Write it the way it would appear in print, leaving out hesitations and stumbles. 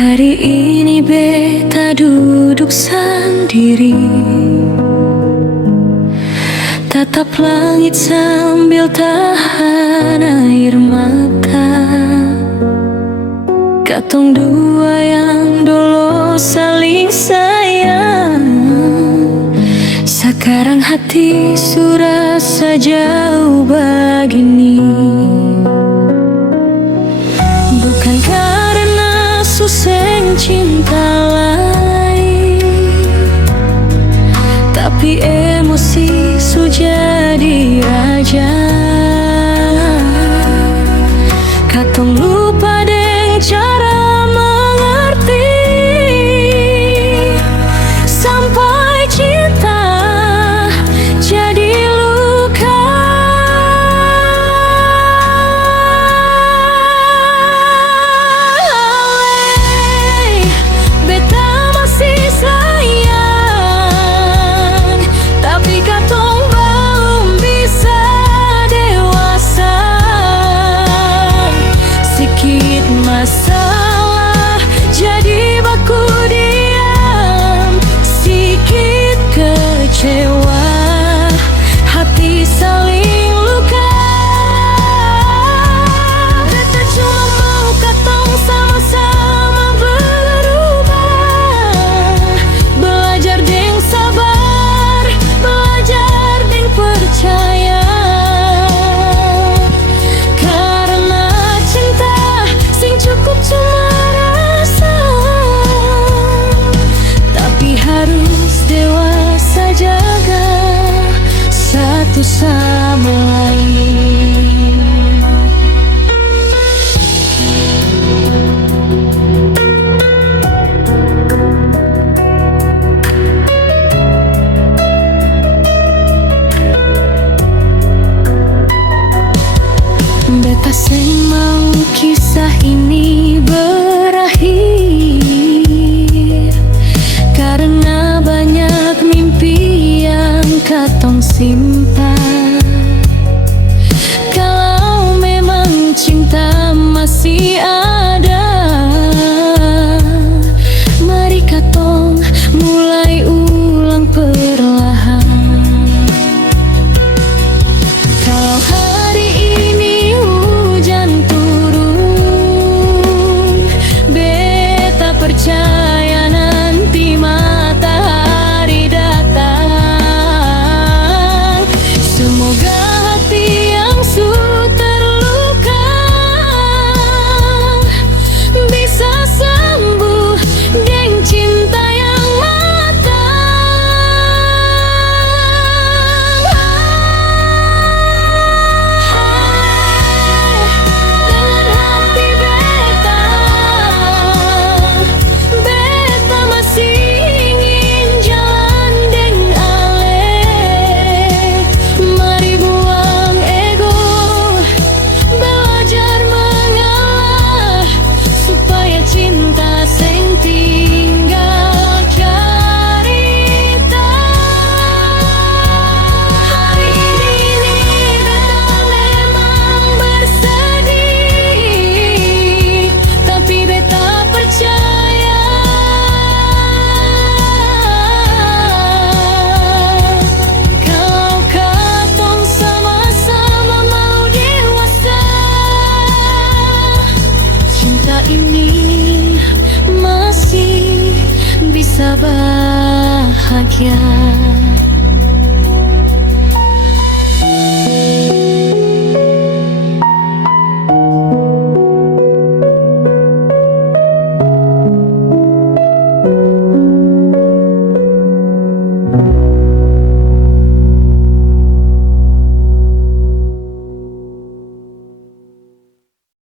Hari ini beta duduk sendiri, tatap langit sambil tahan air mata. Katong dua yang dulu saling sayang, sekarang hati sudah sejauh begini. Bukan karena susah cinta lain, tapi emosi sudah diraja. Katong lupa deng cara mengerti, sampai cinta jadi luka. Beta masih sayang, tapi katong belum bisa dewasa. Sikit masalah jadi baku diam, sikit kecewa hati saling luka. Beta cuma mau katong sama-sama berubah, belajar deng sabar, belajar deng percaya. Karena cinta sing cukup cuma rasa, tapi harus dewasa jaga satu sama lain. Beta seng mau kisah ini berakhir, karena banyak mimpi yang katong simpan. Kalau memang cinta masih ada, mari katong mulai ulang perlahan. Kalau hari ini hujan turun, beta percaya nanti matahari datang. Semoga hati yang sudah terluka bisa sembuh deng cinta yang matang. Dengan hati beta, beta masih ingin jalan deng ale. Mari buang ego, belajar mengalah, supaya cinta seng tinggal cerita. Hari ini beta memang bersedih, tapi beta percaya kalau katong sama-sama mau dewasa, cinta ini masih bisa bahagia.